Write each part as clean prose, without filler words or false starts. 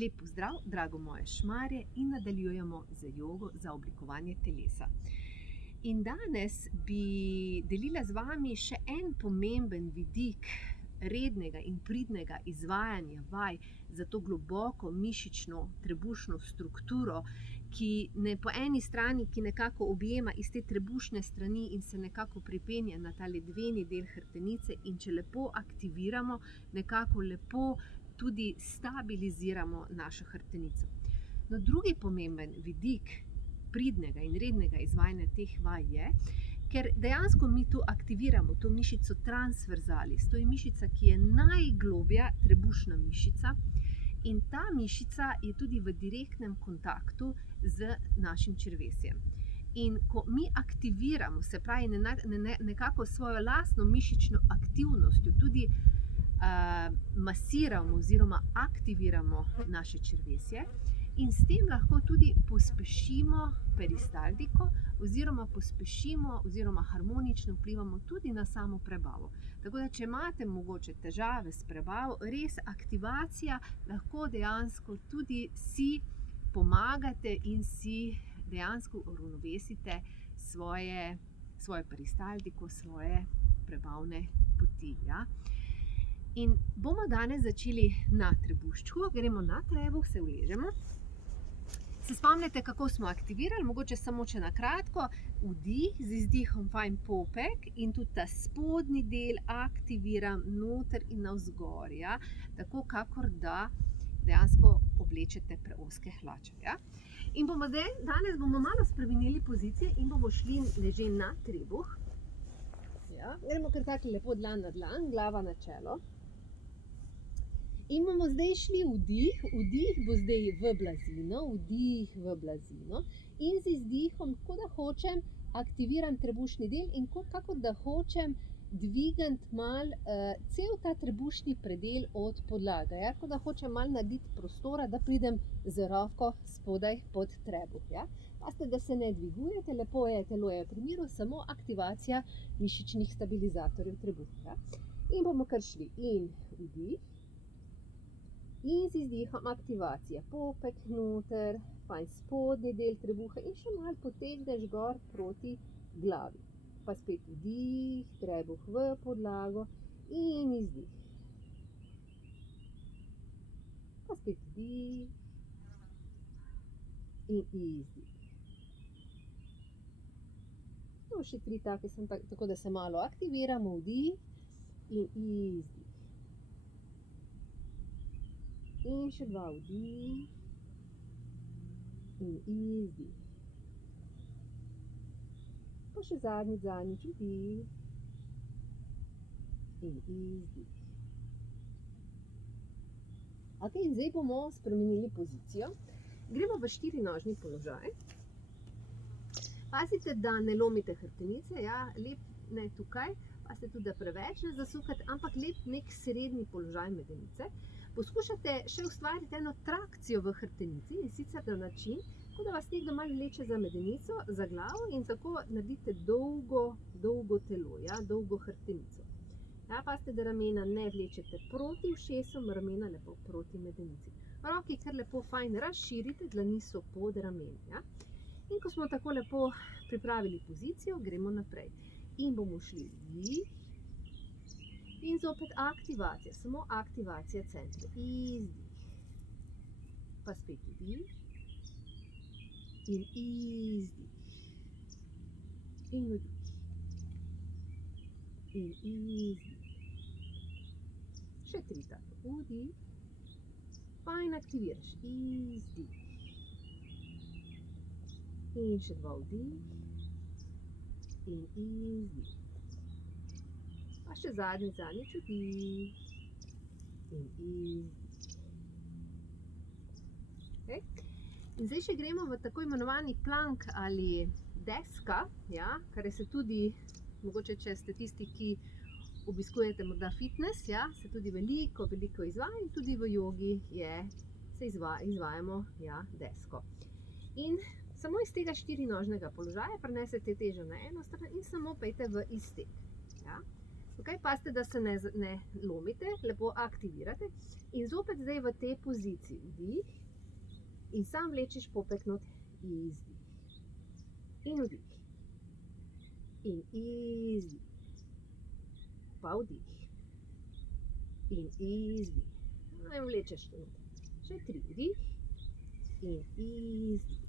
Lep pozdrav, drago moje šmarje, in nadaljujemo z jogo za oblikovanje telesa. In danes bi delila z vami še en pomemben vidik rednega in pridnega izvajanja vaj za to globoko mišično trebušno strukturo, ki po eni strani, ki nekako objema iz te trebušne strani in se nekako pripenja na ta ledveni del hrbtenice, in če lepo aktiviramo, nekako lepo tudi stabiliziramo našo hrbtenico. No, drugi pomemben vidik pridnega in rednega izvajanja teh vaj je, ker dejansko mi tu aktiviramo to mišico transverzalis. To je mišica, ki je najglobja trebušna mišica, in ta mišica je tudi v direktnem kontaktu z našim črevesjem. In ko mi aktiviramo, se pravi nekako svojo lastno mišično aktivnostjo, tudi masiramo oziroma aktiviramo naše črevesje, in s tem lahko tudi pospešimo peristaltiko oziroma pospešimo oziroma harmonično vplivamo tudi na samo prebavo. Tako da, če imate mogoče težave s prebavo, res aktivacija lahko dejansko tudi si pomagate in si dejansko uravnovesite svojo peristaltiko, svoje prebavne poti. Ja? In bomo danes začeli na trebuščku, gremo na trebuh, se uležemo. Se spomnite, kako smo aktivirali, mogoče samo če na kratko, vdih, z izdihom fajn popek in tudi ta spodnji del aktiviram noter in navzgor, ja? Tako kakor da dejansko oblečete preozke hlače. Ja? In danes bomo malo spremenili pozicije in bomo šli leže na trebuh. Ja? Gremo kar tako lepo dlan na dlan, glava na čelo. In bomo zdaj šli vdih, vdih bo zdaj v blazino, vdih v blazino, in z izdihom, kot da hočem, aktiviram trebušni del in kakor da hočem dvigant mal cel ta trebušni predel od podlage. Ja? Kot da hočem mal narediti prostora, da pridem z roko spodaj pod trebuh. Ja? Pazite, da se ne dvigujete, lepo je, telo je v primeru, samo aktivacija mišičnih stabilizatorjev trebuha. Ja? In bomo kar šli in vdih. In z izdihom aktivacija, popek noter, fajn spodnji del trebuha in še malo potegneš gor proti glavi. Pa spet vdih, trebuh v podlago in izdih. Pa spet vdih in izdih. No, še 3 take, tako da se malo aktiviramo, vdih in izdih. In še 2 vdih in izdih. Pa še zadnjič vdih in izdih. Okay, in zdaj bomo spremenili pozicijo. Gremo v 4-nožni položaj. Pazite, da ne lomite hrbtenice, ja, lep ne tukaj, pazite tudi, da preveč ne zasukate, ampak lep nek srednji položaj medenice. Poskušate še ustvariti eno trakcijo v hrbtenici, in sicer na način, kot da vas nekdo malo vleče za medenico, za glavo, in tako naredite dolgo telo, ja, dolgo hrbtenico. Ja, pazite, da ramena ne vlečete proti ušesom, ramena lepo proti medenici. Roki kar lepo fajn razširite, dlani so pod ramen. Ja. In ko smo tako lepo pripravili pozicijo, gremo naprej. In bomo šli vdih. In zopet aktivacija, samo aktivacija centra. Izdih. Pa spet vdih. In izdih. In vdih. In izdih. Še 3 take. Vdih. Fajn aktiviraš. Izdih. In še 2 vdih. In izdih. Pa še zadnjič vdih in izdih. Okay. In zdaj še gremo v tako imenovani plank ali deska, ja, kar se tudi, mogoče če ste tisti, ki obiskujete morda fitness, ja, se tudi veliko izvaja, in tudi v jogi izvajamo ja, desko. In samo iz tega 4-nožnega položaja prenesete težo na eno stran in samo pejte v iztek. Ja. Okay, pazite, da se ne lomite, lepo aktivirate in zopet zdaj v tej poziciji vdih in sam vlečiš popek not, izdih in vdih in izdih, pa vdih in izdih. No in vlečeš not. Še 3 vdih in izdih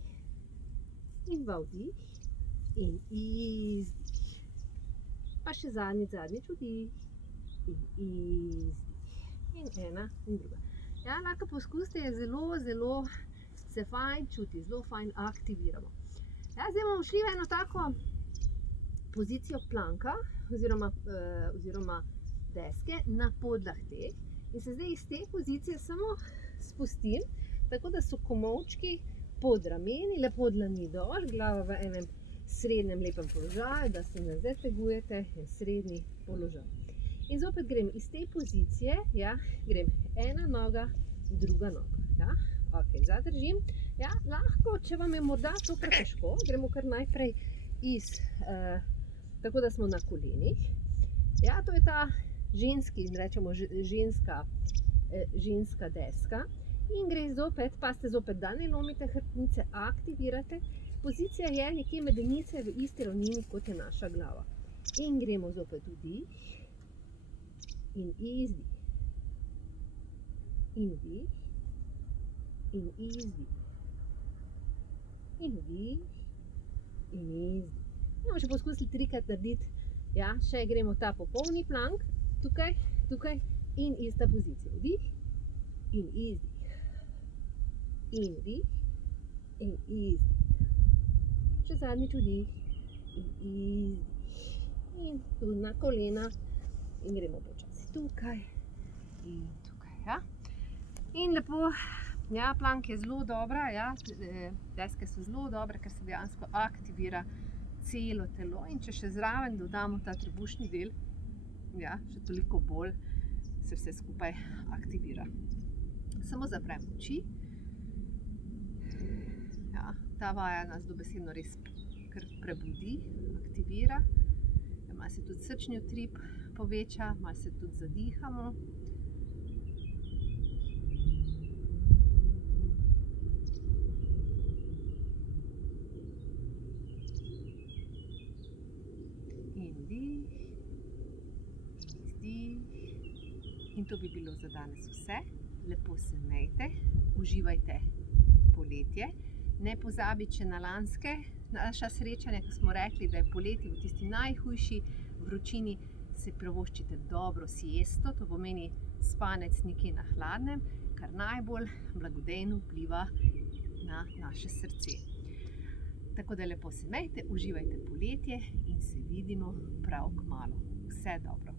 in 2 vdih in izdih. Pa še zadnjič vdih in izdih. In ena in druga. Ja, lahko poskusite, je zelo se fajn čuti, zelo fajn aktiviramo. Ja, zdaj bomo šli v eno tako pozicijo planka oziroma deske na podlahteh in se zdaj iz te pozicije samo spustim, tako da so komolčki pod rameni, lepo dlani dol, glava v enem srednjem lepem položaju, da se ne zategujete, in srednji položaj. In zopet grem iz te pozicije, ja, grem ena noga, druga noga. Ja. Ok, zadržim. Ja, lahko, če vam je morda to pretežko, gremo kar najprej tako da smo na kolenih. Ja, to je ta rečemo ženska deska. In gre zopet, pazite zopet, da ne lomite hrbtenice, aktivirate. Pozicija je nekje medenice v isti ravnini, kot je naša glava. In gremo zopet vdih in izdih in vdih in izdih in vdih in izdih. Bomo še poskusili 3-krat narediti. Ja, še gremo ta popolni plank, tukaj in ista pozicija. Vdih in izdih in vdih in izdih. Še zadnjič vdih in izdih in tu na kolena in gremo počasi tukaj in tukaj. Ja. In lepo, ja, plank je zelo dobra, ja, deske so zelo dobre, ker se dejansko aktivira celo telo in če še zraven dodamo ta trebušni del, ja, še toliko bolj se vse skupaj aktivira. Samo zaprem oči. Ja, ta vaja nas dobesedno res kar prebudi, aktivira. Malo se tudi srčni utrip poveča, malo se tudi zadihamo. In vdih, izdih. In to bi bilo za danes vse. Lepo se imejte, uživajte poletje. Ne pozabite še na naša srečanja, ko smo rekli, da je poleti v tisti najhujši vročini, se privoščite dobro siesto, to pomeni spanec nekje na hladnem, kar najbolj blagodejno vpliva na naše srce. Tako da lepo se imejte, uživajte poletje in se vidimo prav kmalu. Vse dobro.